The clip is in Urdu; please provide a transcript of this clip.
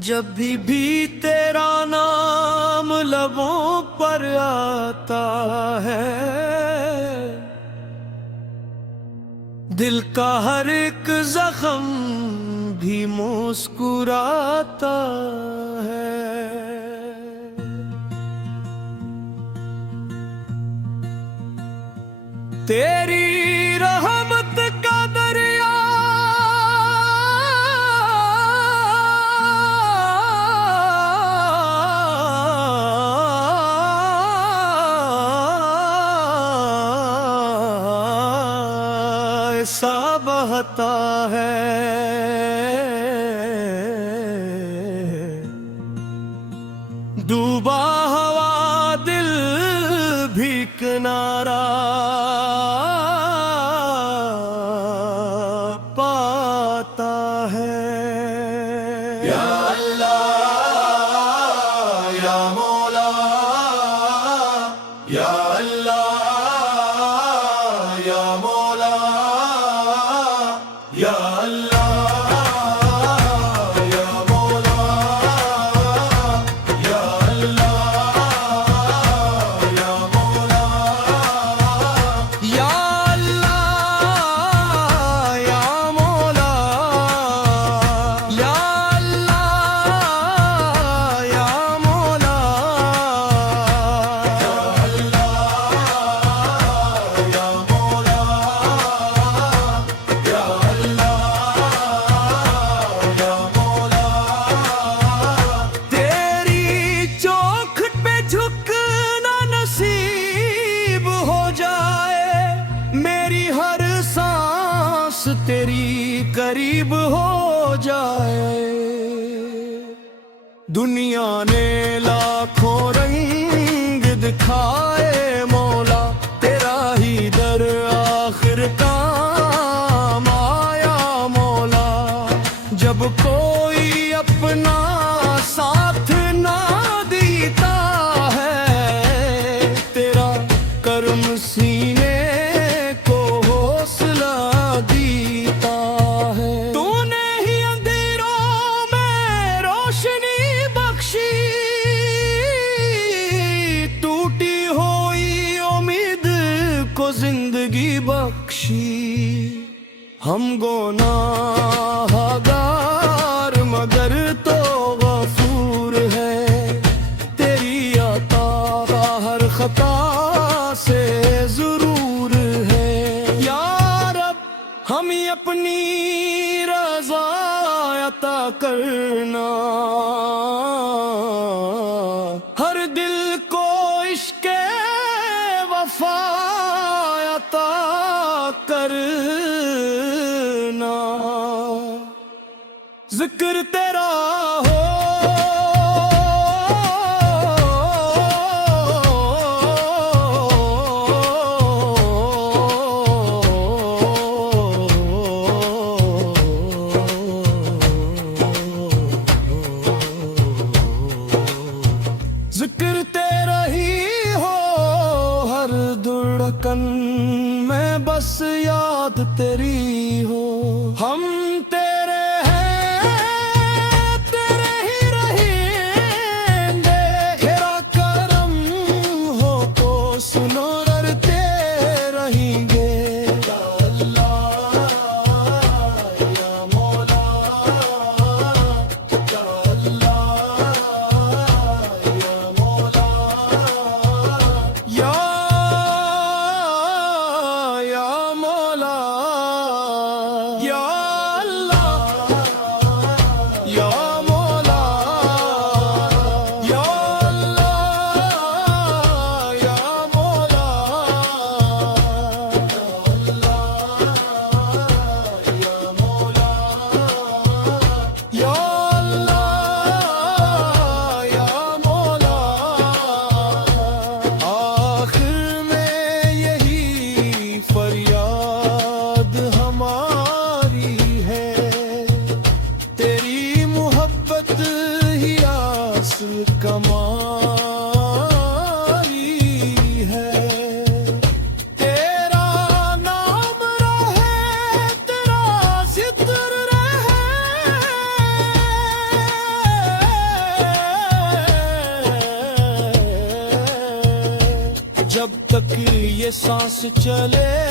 جب بھی تیرا نام لبوں پر آتا ہے، دل کا ہر ایک زخم بھی مسکراتا ہے۔ تیری رحمت کا دریا ایسا بہتا ہے، ڈوبا ہوا دل بھی کنارہ پاتا ہے۔ یا اللہ یا مولا، یا اللہ یا مولا، یا اللہ یا مولا، یا اللہ یا مولا، یا اللہ یا مولا، یا اللہ یا مولا، یا اللہ یا مولا، یا اللہ یا مولا۔ تیری چوکھٹ پہ جھکنا نصیب ہو جائے، میری ہر سانس تیری قریب ہو جائے۔ دنیا نے لاکھوں رنگ دکھائے مولا، تیرا ہی در آخر کام آیا مولا۔ جب کوئی اپنا ساتھ نہ دیتا ہے، تیرا کرم سینے کو حوصلہ دیتا ہے۔ تو نے ہی اندھیروں میں روشنی بخشی، ٹوٹی ہوئی امید کو زندگی بخشی۔ ہم گناہگار مگر تو غفور ہے، تیری عطا ہر خطا سے ضرور ہے۔ یا رب ہمیں اپنی رضا عطا کرنا، ہر دل کو عشق وفا عطا کرنا۔ ذکر تیرا ہو ذکر تیرا ہی ہو ہر دھڑکن میں، بس یاد تیری ہو۔ ہم تیرے ہیں تیرے ہی رہیں گے، تیرا کرم ہو تو سنو ڈرتے رہیں گے۔ یا اللہ یا مولا، یا اللہ یا مولا، یا مولا، یا اللہ یا مولا، یا اللہ یا مولا۔ جب تک یہ سانس چلے